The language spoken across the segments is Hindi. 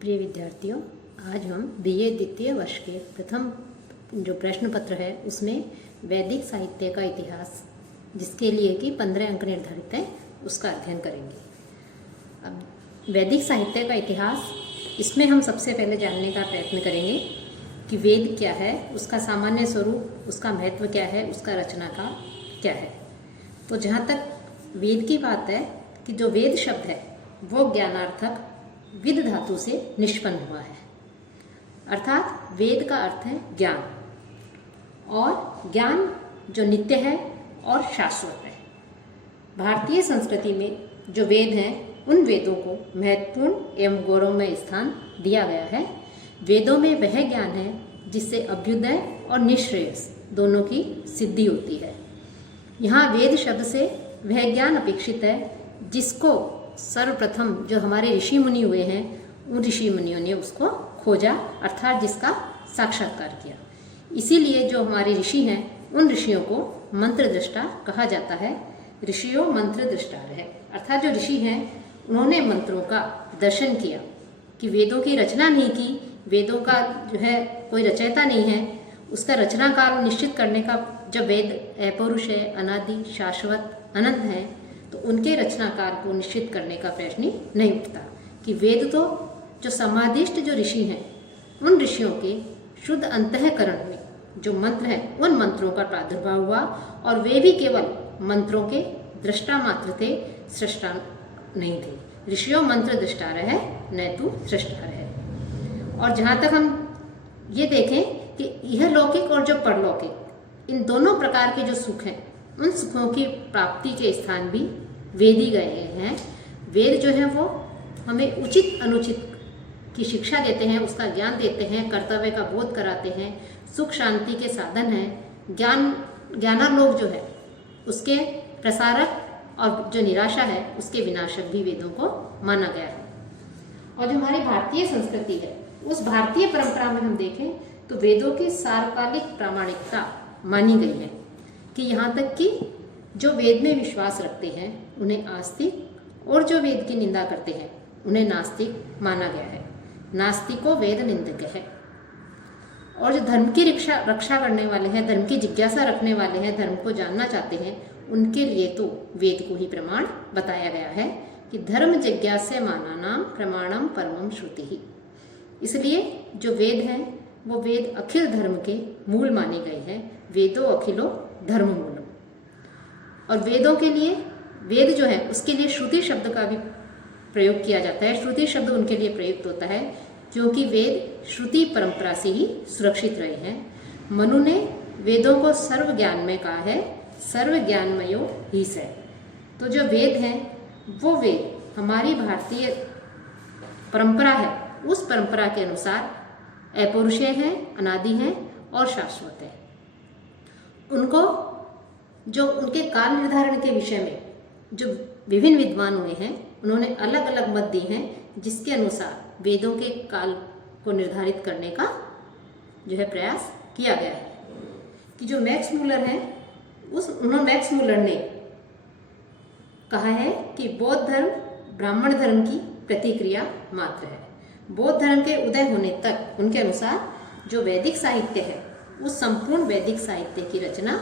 प्रिय विद्यार्थियों, आज हम बीए द्वितीय वर्ष के प्रथम जो प्रश्न पत्र है उसमें वैदिक साहित्य का इतिहास, जिसके लिए कि 15 अंक निर्धारित है, उसका अध्ययन करेंगे। अब वैदिक साहित्य का इतिहास, इसमें हम सबसे पहले जानने का प्रयत्न करेंगे कि वेद क्या है, उसका सामान्य स्वरूप, उसका महत्व क्या है, उसका रचनाकार क्या है। तो जहाँ तक वेद की बात है कि जो वेद शब्द है वो ज्ञानार्थक विद धातु से निष्पन्न हुआ है, अर्थात वेद का अर्थ है ज्ञान, और ज्ञान जो नित्य है और शाश्वत है। भारतीय संस्कृति में जो वेद हैं उन वेदों को महत्वपूर्ण एवं गौरवमय स्थान दिया गया है। वेदों में वह ज्ञान है जिससे अभ्युदय और निःश्रेयस दोनों की सिद्धि होती है। यहाँ वेद शब्द से वह ज्ञान अपेक्षित है जिसको सर्वप्रथम जो हमारे ऋषि मुनि हुए हैं उन ऋषि मुनियों ने उसको खोजा, अर्थात जिसका साक्षात्कार किया। इसीलिए जो हमारे ऋषि हैं उन ऋषियों को मंत्र दृष्टा कहा जाता है। ऋषियों मंत्र दृष्टार है, अर्थात जो ऋषि हैं उन्होंने मंत्रों का दर्शन किया, कि वेदों की रचना नहीं की, वेदों का जो है कोई रचयिता नहीं है, उसका रचनाकाल निश्चित करने का, जब वेद अपौरुष है, अनादि, शाश्वत, अनंत है, तो उनके रचनाकार को निश्चित करने का प्रश्न ही नहीं उठता। कि वेद तो जो समाधिष्ट जो ऋषि हैं उन ऋषियों के शुद्ध अंतःकरण में जो मंत्र हैं उन मंत्रों का प्रादुर्भाव हुआ, और वे भी केवल मंत्रों के दृष्टा मात्र थे, सृष्टा नहीं थे। ऋषियों मंत्र दृष्टा है न तो सृष्टा है। और जहाँ तक हम ये देखें कि यह लौकिक और जो परलौकिक, इन दोनों प्रकार के जो सुख हैं उन सुखों की प्राप्ति के स्थान भी वेद ही गए हैं। वेद जो है वो हमें उचित अनुचित की शिक्षा देते हैं, उसका ज्ञान देते हैं, कर्तव्य का बोध कराते हैं, सुख शांति के साधन हैं। ज्ञानालोक जो है उसके प्रसारक और जो निराशा है उसके विनाशक भी वेदों को माना गया है। और जो हमारी भारतीय संस्कृति है उस भारतीय परंपरा में हम देखें तो वेदों की सार्वकालिक प्रामाणिकता मानी गई है, कि यहाँ तक कि जो वेद में विश्वास रखते हैं उन्हें आस्तिक, और जो वेद की निंदा करते हैं उन्हें नास्तिक माना गया है। नास्तिको वेद निंदक है। और जो धर्म की रक्षा करने वाले हैं, धर्म की जिज्ञासा रखने वाले हैं, धर्म को जानना चाहते हैं, उनके लिए तो वेद को ही प्रमाण बताया गया है कि धर्म जिज्ञास्य मानानाम प्रमाणम परमम श्रुति ही। इसलिए जो वेद हैं वो वेद अखिल धर्म के मूल माने गए हैं। वेदो अखिलो धर्म मूलम। और वेदों के लिए, वेद जो है उसके लिए श्रुति शब्द का भी प्रयोग किया जाता है। श्रुति शब्द उनके लिए प्रयुक्त होता है क्योंकि वेद श्रुति परंपरा से ही सुरक्षित रहे हैं। मनु ने वेदों को सर्व ज्ञान में कहा है, सर्व ज्ञानमयो ही से। तो जो वेद हैं वो वेद हमारी भारतीय परंपरा है, उस परंपरा के अनुसार अपौरुषेय हैं, अनादि हैं और शाश्वत है। उनको जो उनके काल निर्धारण के विषय में जो विभिन्न विद्वान हुए हैं उन्होंने अलग अलग मत दिए हैं, जिसके अनुसार वेदों के काल को निर्धारित करने का जो है प्रयास किया गया है। कि जो मैक्स मूलर हैं मैक्स मूलर ने कहा है कि बौद्ध धर्म ब्राह्मण धर्म की प्रतिक्रिया मात्र है। बौद्ध धर्म के उदय होने तक उनके अनुसार जो वैदिक साहित्य है उस संपूर्ण वैदिक साहित्य की रचना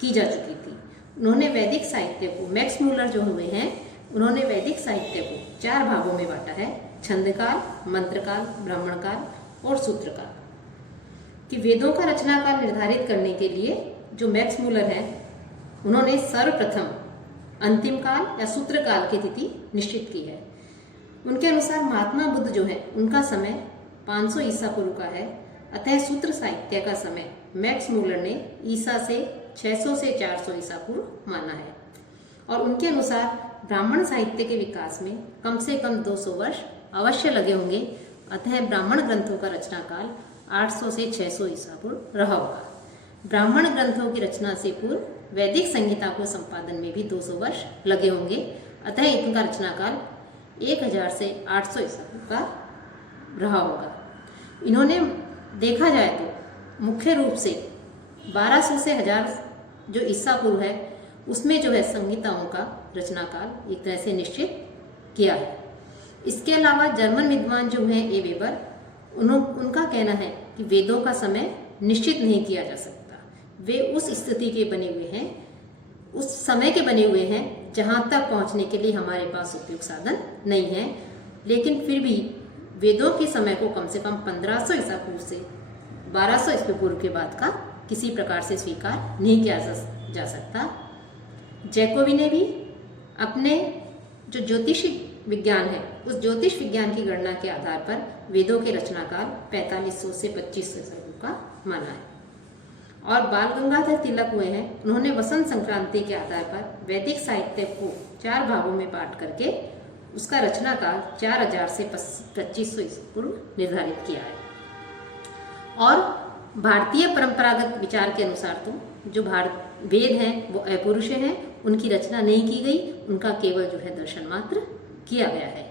की जा चुकी थी। उन्होंने वैदिक साहित्य को, मैक्स मूलर जो हुए हैं उन्होंने वैदिक साहित्य को 4 भागों में बांटा है, छंदकाल, मंत्रकाल, ब्राह्मणकाल और सूत्रकाल। कि वेदों का रचनाकाल निर्धारित करने के लिए जो मैक्स मूलर हैं उन्होंने सर्वप्रथम अंतिम काल या सूत्रकाल की तिथि निश्चित की है। उनके अनुसार महात्मा बुद्ध जो है उनका समय 500 ईसा पूर्व का है, अतः सूत्र साहित्य का समय मैक्स मूलर ने ईसा से 600 से 400 ईसा पूर्व माना है। और उनके अनुसार ब्राह्मण साहित्य के विकास में कम से कम 200 वर्ष अवश्य लगे होंगे, अतः ब्राह्मण ग्रंथों का रचनाकाल 800 से 600 ईसा पूर्व रहा होगा। ब्राह्मण ग्रंथों की रचना से पूर्व वैदिक संहिता को संपादन में भी 200 वर्ष लगे होंगे, अतः इनका रचनाकाल 1000 से 800 ईसा पूर्व का रहा होगा। इन्होंने देखा जाए तो मुख्य रूप से 1200 से 1000 जो ईसा पूर्व है उसमें जो है संहिताओं का रचनाकाल एक तरह से निश्चित किया है। इसके अलावा जर्मन विद्वान जो हैं ए वेबर, उनका कहना है कि वेदों का समय निश्चित नहीं किया जा सकता। वे उस स्थिति के बने हुए हैं, उस समय के बने हुए हैं जहाँ तक पहुँचने के लिए हमारे पास उपयुक्त साधन नहीं है। लेकिन फिर भी वेदों के समय को कम से कम 1500 ईसा पूर्व से 1200 ईसा पूर्व के बाद का किसी प्रकार से स्वीकार नहीं किया जा सकता। जैकोबी ने भी अपने जो ज्योतिष विज्ञान है, उस ज्योतिष विज्ञान की गणना के आधार पर वेदों के रचनाकाल 4500 से 2500 ईसा पूर्व का माना है। और बाल गंगाधर तिलक हुए हैं, उन्होंने वसंत संक्रांति के आधार पर वैदिक साहित्य को 4 भागों में बांट करके उसका रचनाकाल 4000 से 2500 ईसा पूर्व निर्धारित किया है। और भारतीय परंपरागत विचार के अनुसार तो जो वेद हैं वो अपौरुषेय हैं, उनकी रचना नहीं की गई, उनका केवल जो है दर्शन मात्र किया गया है।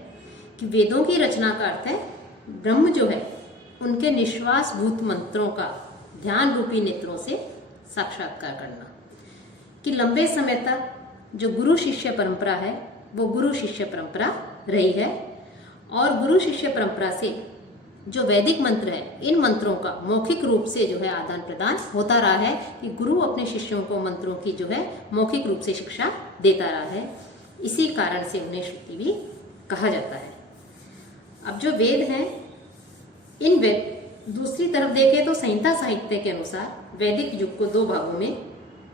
कि वेदों की रचना का अर्थ है ब्रह्म जो है उनके निश्वास भूत मंत्रों का ध्यान रूपी नेत्रों से साक्षात्कार करना। कि लंबे समय तक जो गुरु शिष्य परंपरा है वो गुरु शिष्य परंपरा रही है, और गुरु शिष्य परंपरा से जो वैदिक मंत्र है, इन मंत्रों का मौखिक रूप से जो है आदान प्रदान होता रहा है। कि गुरु अपने शिष्यों को मंत्रों की जो है मौखिक रूप से शिक्षा देता रहा है। इसी कारण से उन्हें श्रुति भी कहा जाता है। अब जो वेद हैं, इन वेद दूसरी तरफ देखें तो संहिता साहित्य के अनुसार वैदिक युग को 2 भागों में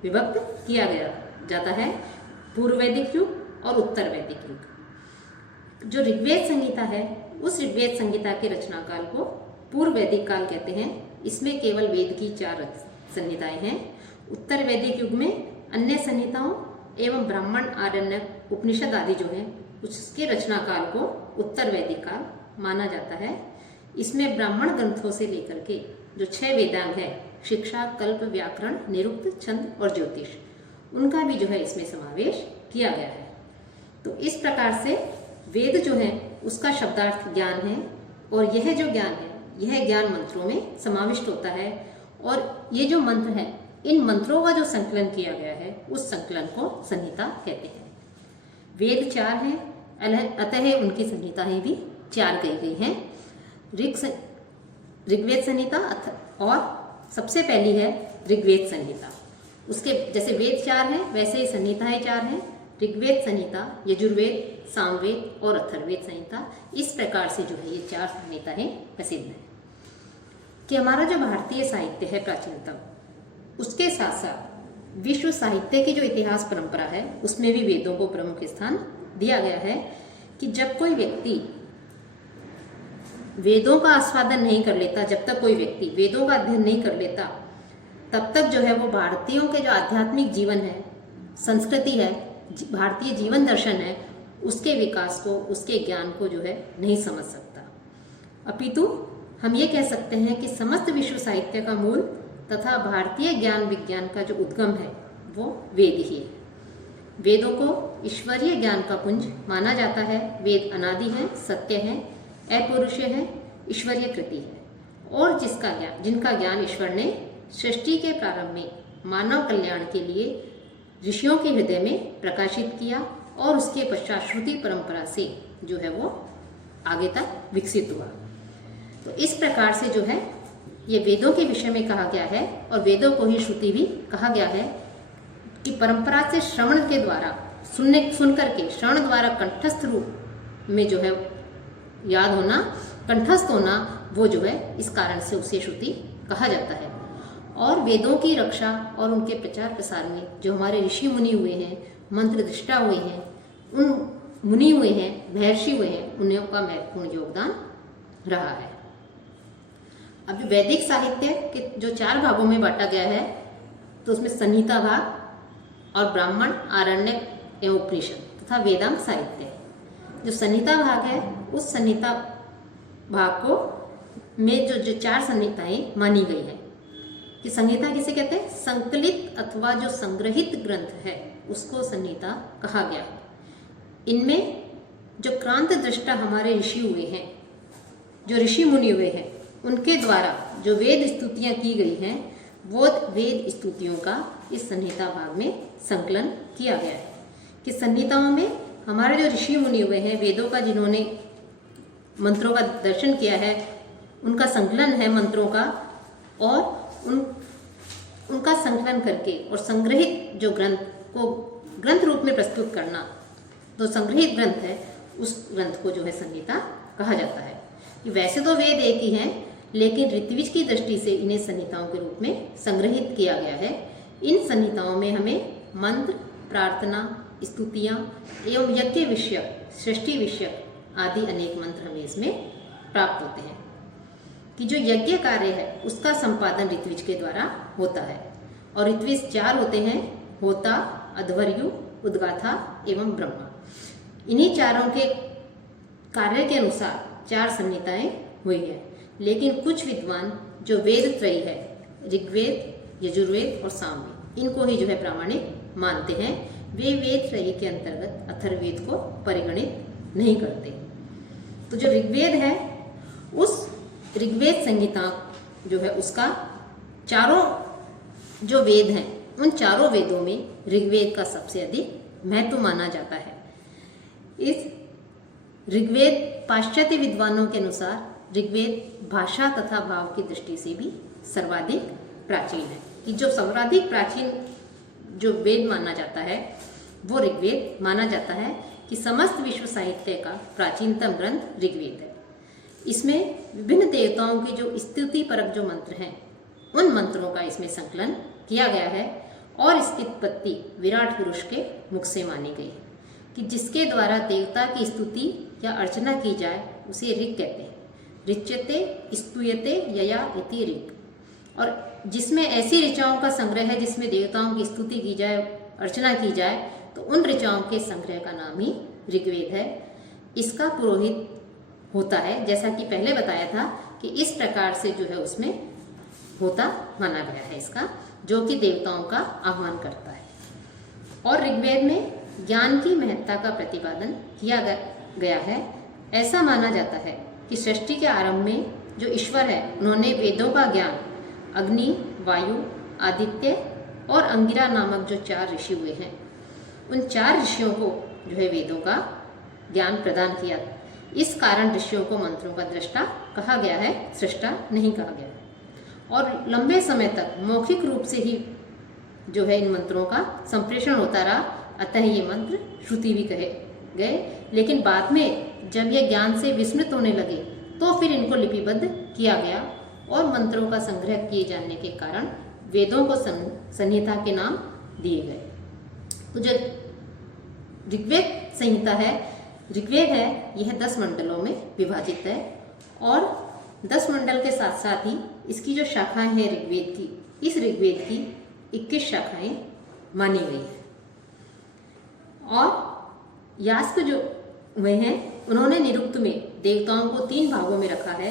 विभक्त किया गया जाता है, पूर्व वैदिक युग और उत्तर वैदिक युग। जो ऋग्वेद संहिता है, उस ऋग्वेद संहिता के रचनाकाल को पूर्व वैदिक काल कहते हैं। इसमें केवल वेद की 4 संहिताएं हैं। उत्तर वैदिक युग में अन्य संहिताओं एवं ब्राह्मण, आरण्यक, उपनिषद आदि जो है उसके रचनाकाल को उत्तर वैदिक काल माना जाता है। इसमें ब्राह्मण ग्रंथों से लेकर के जो 6 वेदांग है, शिक्षा, कल्प, व्याकरण, निरुक्त, छंद और ज्योतिष, उनका भी जो है इसमें समावेश किया गया है। तो इस प्रकार से वेद जो है उसका शब्दार्थ ज्ञान है, और यह जो ज्ञान है यह ज्ञान मंत्रों में समाविष्ट होता है। और ये जो मंत्र है, इन मंत्रों का जो संकलन किया गया है उस संकलन को संहिता कहते हैं। वेद 4 हैं, अतः उनकी संहिताएं भी 4 कही गई हैं। ऋग्वेद संहिता और सबसे पहली है ऋग्वेद संहिता। उसके जैसे वेद 4 हैं वैसे ही संहिताएं 4 हैं। ऋग्वेद संहिता, यजुर्वेद, सामवेद और अथर्ववेद संहिता, इस प्रकार से जो है ये 4 संहिताएं प्रसिद्ध हैं। कि हमारा जो भारतीय साहित्य है प्राचीनतम, उसके साथ साथ विश्व साहित्य की जो इतिहास परंपरा है उसमें भी वेदों को प्रमुख स्थान दिया गया है। कि जब कोई व्यक्ति वेदों का आस्वादन नहीं कर लेता, जब तक कोई व्यक्ति वेदों का अध्ययन नहीं कर लेता, तब तक जो है वो भारतीयों के जो आध्यात्मिक जीवन है, संस्कृति है, भारतीय जीवन दर्शन है, उसके विकास को, उसके ज्ञान को जो है नहीं समझ सकता। अपितु हम ये कह सकते हैं कि समस्त विश्व साहित्य का मूल तथा भारतीय ज्ञान विज्ञान का जो उद्गम है वो वेद ही है। वेदों को ईश्वरीय ज्ञान का पुंज माना जाता है। वेद अनादि है, सत्य है, अपौरुषेय है, ईश्वरीय कृति है, और जिनका ज्ञान ईश्वर ने सृष्टि के प्रारंभ में मानव कल्याण के लिए ऋषियों के हृदय में प्रकाशित किया, और उसके पश्चात श्रुति परंपरा से जो है वो आगे तक विकसित हुआ। तो इस प्रकार से जो है ये वेदों के विषय में कहा गया है, और वेदों को ही श्रुति भी कहा गया है। कि परंपरा से श्रवण के द्वारा सुन करके श्रवण द्वारा कंठस्थ रूप में जो है याद होना, कंठस्थ होना, वो जो है इस कारण से उसे श्रुति कहा जाता है। और वेदों की रक्षा और उनके प्रचार प्रसार में जो हमारे ऋषि मुनि हुए हैं, मंत्र दृष्टा हुए हैं, उन मुनि हुए हैं, महर्षि हुए हैं, उन्हें का महत्वपूर्ण योगदान रहा है। अब जो वैदिक साहित्य के जो 4 भागों में बांटा गया है, तो उसमें संहिता भाग और ब्राह्मण, आरण्यक एवं उपनिषद तथा वेदांग साहित्य है। जो संहिता भाग है, उस संहिता भाग को में जो 4 संहिताएं मानी गई है। कि संहिता किसे कहते हैं? संकलित अथवा जो संग्रहित ग्रंथ है उसको संहिता कहा गया है। इनमें जो क्रांत दृष्टा हमारे ऋषि हुए हैं, जो ऋषि मुनि हुए हैं, उनके द्वारा जो वेद स्तुतियां की गई हैं, वो वेद स्तुतियों का इस संहिता भाग में संकलन किया गया है। कि संहिताओं में हमारे जो ऋषि मुनि हुए हैं, वेदों का जिन्होंने मंत्रों का दर्शन किया है, उनका संकलन है मंत्रों का, और उनका संकलन करके और संग्रहित जो ग्रंथ को ग्रंथ रूप में प्रस्तुत करना, तो संग्रहित ग्रंथ है, उस ग्रंथ को जो है संहिता कहा जाता है। वैसे तो वेद एक ही हैं, लेकिन ऋत्विज की दृष्टि से इन्हें संहिताओं के रूप में संग्रहित किया गया है। इन संहिताओं में हमें मंत्र, प्रार्थना, स्तुतियाँ एवं यज्ञ विषयक, सृष्टि विषयक आदि अनेक मंत्र हमें इसमें प्राप्त होते हैं। कि जो यज्ञ कार्य है उसका संपादन ऋत्विज के द्वारा होता है, और ऋत्विज 4 होते हैं: होता, अध्वर्यु, उद्गाथा एवं ब्रह्मा। इन्हीं चारों के कार्य के अनुसार 4 संहिताएं हुई है। लेकिन कुछ विद्वान जो वेद त्रयी है, ऋग्वेद, यजुर्वेद और सामवेद, इनको ही जो है प्रामाणिक मानते हैं। वे वेद त्रयी के अंतर्गत अथर्ववेद को परिगणित नहीं करते। तो जो ऋग्वेद है, उस ऋग्वेद संहिता जो है उसका चारों जो वेद हैं, उन चारों वेदों में ऋग्वेद का सबसे अधिक महत्व माना जाता है। इस ऋग्वेद पाश्चात्य विद्वानों के अनुसार ऋग्वेद भाषा तथा भाव की दृष्टि से भी सर्वाधिक प्राचीन है। कि जो सर्वाधिक प्राचीन जो वेद माना जाता है वो ऋग्वेद माना जाता है, कि समस्त विश्व साहित्य का प्राचीनतम ग्रंथ ऋग्वेद है। इसमें विभिन्न देवताओं की जो स्तुति परक जो मंत्र हैं, उन मंत्रों का इसमें संकलन किया गया है, और इसकी उत्पत्ति विराट पुरुष के मुख से मानी गई है। कि जिसके द्वारा देवता की स्तुति या अर्चना की जाए उसे ऋग कहते हैं। ऋच्यते, स्तूयते यया इति ऋग। और जिसमें ऐसी ऋचाओं का संग्रह है जिसमें देवताओं की स्तुति की जाए, अर्चना की जाए, तो उन ऋचाओं के संग्रह का नाम ही ऋग्वेद है। इसका पुरोहित होता है, जैसा कि पहले बताया था कि इस प्रकार से जो है उसमें होता माना गया है इसका, जो कि देवताओं का आह्वान करता है। और ऋग्वेद में ज्ञान की महत्ता का प्रतिपादन किया गया है। ऐसा माना जाता है कि सृष्टि के आरंभ में जो ईश्वर है, उन्होंने वेदों का ज्ञान अग्नि, वायु, आदित्य और अंगिरा नामक जो 4 ऋषि हुए हैं, उन 4 ऋषियों को जो है वेदों का ज्ञान प्रदान किया। इस कारण ऋषियों को मंत्रों का दृष्टा कहा गया है, सृष्टा नहीं कहा गया है। और लंबे समय तक मौखिक रूप से ही जो है इन मंत्रों का संप्रेषण होता रहा, अतः ये मंत्र श्रुति भी कहे गए। लेकिन बाद में जब ये ज्ञान से विस्मृत होने लगे तो फिर इनको लिपिबद्ध किया गया, और मंत्रों का संग्रह किए जाने के कारण वेदों को संहिता के नाम दिए गए। तो जो ऋग्वेद संहिता है, ऋग्वेद है, यह 10 मंडलों में विभाजित है, और 10 मंडल के साथ साथ ही इसकी जो शाखाएं हैं ऋग्वेद की, इस ऋग्वेद की 21 शाखाएं मानी गई है। और यास्क जो हुए हैं, उन्होंने निरुक्त में देवताओं को 3 भागों में रखा है: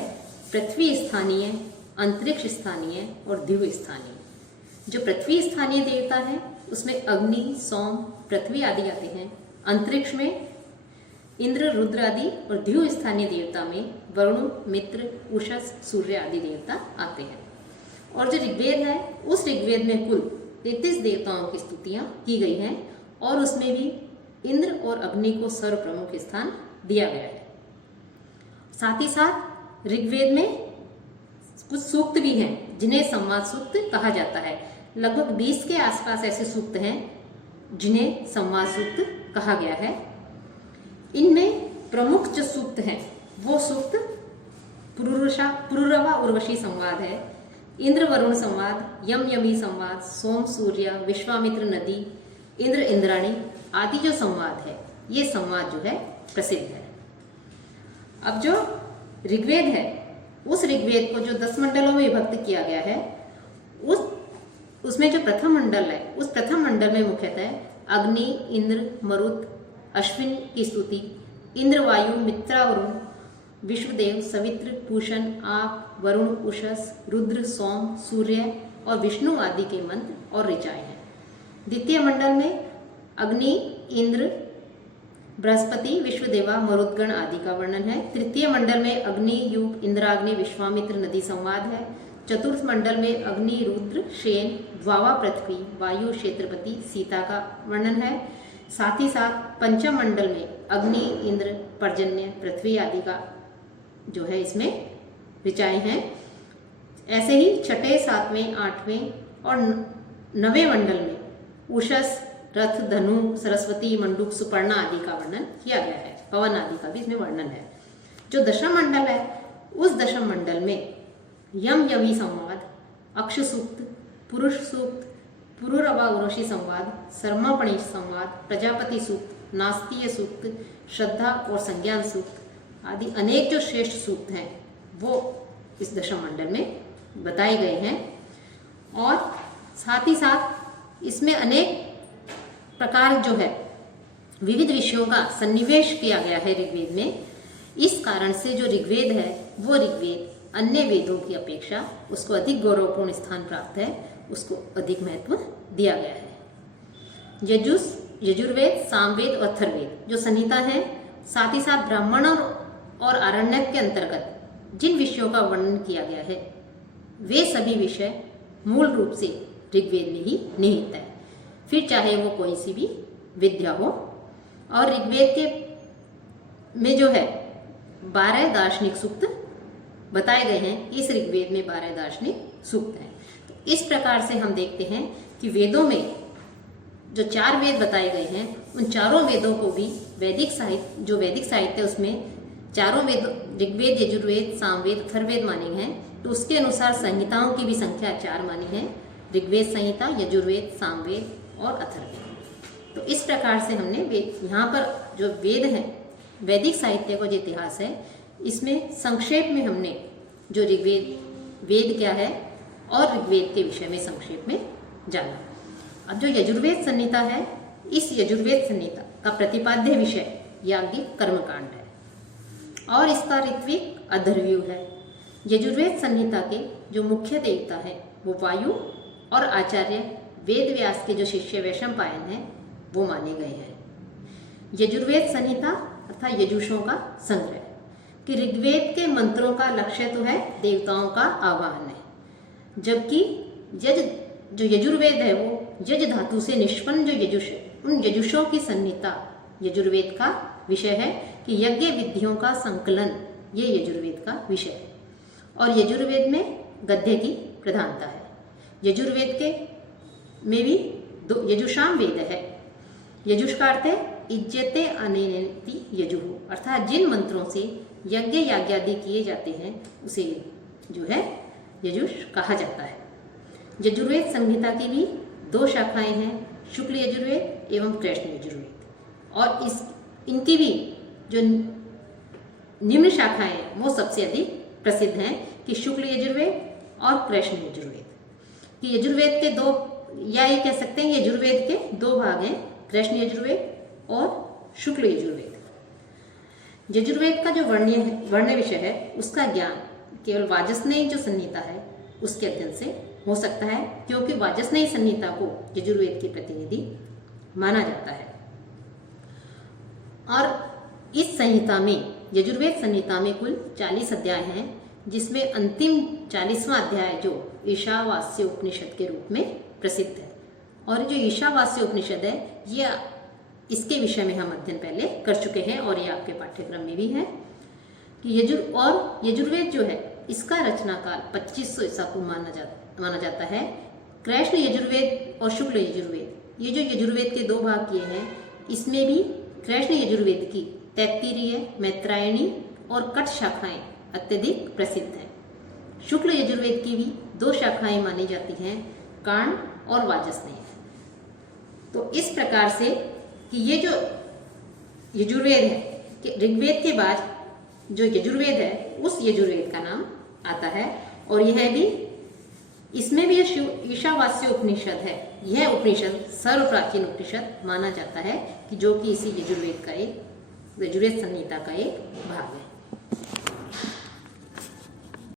पृथ्वी स्थानीय, अंतरिक्ष स्थानीय और दिव्य स्थानीय। जो पृथ्वी स्थानीय देवता है उसमें अग्नि, सोम, पृथ्वी आदि आते हैं। अंतरिक्ष में इंद्र, रुद्र आदि, और दिव्य स्थानीय देवता में वरुण, मित्र, उषस, सूर्य आदि देवता आते हैं। और जो ऋग्वेद है, उस ऋग्वेद में कुल 33 देवताओं की स्तुतियां की गई हैं, और उसमें भी इंद्र और अग्नि को सर्व प्रमुख स्थान दिया गया है। साथ ही साथ ऋग्वेद में कुछ सूक्त भी हैं जिन्हें संवाद सूक्त कहा जाता है। लगभग 20 के आसपास ऐसे सूक्त हैं जिन्हें संवाद सूक्त कहा गया है। इनमें प्रमुख जो सूक्त हैं वो सूक्त पुरुरवा उर्वशी संवाद है, इंद्र वरुण संवाद, यम यमी संवाद, सोम सूर्य, विश्वामित्र नदी, इंद्र इंद्राणी आदि जो संवाद है, ये संवाद जो है प्रसिद्ध है। अब जो ऋग्वेद है, उस ऋग्वेद को जो 10 मंडलों में विभक्त किया गया है, उसमें जो प्रथम मंडल है, उस प्रथम मंडल में मुख्यतः अग्नि, इंद्र, मरुत, अश्विन की स्तुति, इंद्र, वायु, मित्रा, वरुण, विश्वदेव, सवित्र, पूषण, आप, वरुण, उषस, रुद्र, सोम, सूर्य और विष्णु आदि के मंत्र और ऋचाएं हैं। द्वितीय मंडल में अग्नि, इंद्र, बृहस्पति, विश्वदेवा, मरुदगण आदि का वर्णन है। तृतीय मंडल में अग्नि, युग, इंद्राग्नि, विश्वामित्र नदी संवाद है। चतुर्थ मंडल में अग्नि, रुद्र, शेन, द्वावा, पृथ्वी, वायु, क्षेत्रपति, सीता का वर्णन है। साथ ही साथ पंचम मंडल में अग्नि, इंद्र, पर्जन्य, पृथ्वी आदि का जो है इसमें ऋचाएं हैं। ऐसे ही छठे, सातवें, आठवें और नवें मंडल में उषस, रथ, धनु, सरस्वती, मंडूक, सुपर्णा आदि का वर्णन किया गया है। पवन आदि का भी इसमें वर्णन है। जो दशम मंडल है उस दशम मंडल में यम यवी संवाद, अक्ष सूक्त, पुरुष सूक्त, पुरुरवा उर्वशी संवाद, सर्मापणि संवाद, प्रजापति सूक्त, नास्तीय सूक्त, श्रद्धा और संज्ञान सूक्त आदि अनेक जो श्रेष्ठ सूक्त हैं वो इस दशम मंडल में बताए गए हैं। और साथ ही साथ इसमें अनेक प्रकार जो है विविध विषयों का सन्निवेश किया गया है ऋग्वेद में। इस कारण से जो ऋग्वेद है वो ऋग्वेद अन्य वेदों की अपेक्षा उसको अधिक गौरवपूर्ण स्थान प्राप्त है, उसको अधिक महत्व दिया गया है। यजुर्वेद, सामवेद और अथर्ववेद जो संहिता है, साथ ही साथ ब्राह्मण और आरण्यक के अंतर्गत जिन विषयों का वर्णन किया गया है वे सभी विषय मूल रूप से ऋग्वेद में ही निहित है, फिर चाहे वो कोई सी भी विद्या हो। और ऋग्वेद के में जो है 12 दार्शनिक सूक्त बताए गए हैं। इस ऋग्वेद में 12 दार्शनिक सूक्त हैं। तो इस प्रकार से हम देखते हैं कि वेदों में जो 4 वेद बताए गए हैं उन चारों वेदों को भी वैदिक साहित्य है उसमें चारों वेद ऋग्वेद, यजुर्वेद, सामवेद, अथर्ववेद माने हैं। तो उसके अनुसार संहिताओं की भी संख्या 4 मानी है, ऋग्वेद संहिता, यजुर्वेद, सामवेद और अथर्ववेद। तो इस प्रकार से हमने यहाँ पर जो वेद हैं, वैदिक साहित्य का जो इतिहास है, इसमें संक्षेप में हमने जो ऋग्वेद वेद क्या है और ऋग्वेद के विषय में संक्षेप में जाना। अब जो यजुर्वेद संहिता है, इस यजुर्वेद संहिता का प्रतिपाद्य विषय याज्ञिक कर्मकांड है और इसका ऋत्विक अधर्व्यूह है। यजुर्वेद संहिता के जो मुख्य देवता है वो वायु और आचार्य वेद व्यास के जो शिष्य वैशंपायन हैं वो माने गए हैं। यजुर्वेद संहिता अर्थात यजुषों का संग्रह कि ऋग्वेद के मंत्रों का लक्ष्य तो है देवताओं का आवाहन है, जबकि जो यजुर्वेद है वो यज धातु से निष्पन्न जो यजुष है उन यजुषों की संहिता यजुर्वेद का विषय है कि यज्ञ विधियों का संकलन ये यजुर्वेद का विषय है। और यजुर्वेद में गद्य की प्रधानता है। यजुर्वेद के में भी 2 यजुषाम वेद है। यजुष का अर्थ है इज्जते अनेति यजुः, अर्थात जिन मंत्रों से यज्ञ याज्ञादि किए जाते हैं उसे जो है यजुष कहा जाता है। यजुर्वेद संहिता की भी 2 शाखाएं हैं, शुक्ल यजुर्वेद एवं कृष्ण यजुर्वेद। और इनकी भी जो निम्न शाखाएं हैं वो सबसे अधिक प्रसिद्ध हैं कि शुक्ल यजुर्वेद और कृष्ण यजुर्वेद। कि यजुर्वेद के 2 या ये कह सकते हैं यजुर्वेद के 2 भाग हैं, कृष्ण यजुर्वेद और शुक्ल यजुर्वेद। यजुर्वेद का जो वर्ण विषय है उसका ज्ञान केवल वाजस्नेयी जो संहिता है उसके अध्ययन से हो सकता है, क्योंकि वाजस्नेयी संहिता को यजुर्वेद की प्रतिनिधि माना जाता है। और इस संहिता में यजुर्वेद संहिता में कुल 40 अध्याय हैं, जिसमें अंतिम 40वां अध्याय जो ईशावास्य उपनिषद के रूप में प्रसिद्ध है। और जो ईशावास्य उपनिषद है ये इसके विषय में हम अध्ययन पहले कर चुके हैं और ये आपके पाठ्यक्रम में भी है कि यजुर्वेद जो है इसका रचना काल 2500 ईसा पूर्व माना जाता है। कृष्ण यजुर्वेद और शुक्ल यजुर्वेद ये जो यजुर्वेद के 2 भाग किए हैं इसमें भी कृष्ण यजुर्वेद की तैत्तिरीय, मैत्रायणी और कट शाखाएं अत्यधिक प्रसिद्ध हैं। शुक्ल यजुर्वेद की भी 2 शाखाएं मानी जाती हैं, कांड और वाजस्नेय। तो इस प्रकार से कि ये जो यजुर्वेद है कि ऋग्वेद के बाद जो यजुर्वेद है उस यजुर्वेद का नाम आता है। और यह भी इसमें भी ईशावास्य उपनिषद है, यह उपनिषद सर्व प्राचीन उपनिषद माना जाता है कि जो कि इसी यजुर्वेद संहिता का एक भाग है।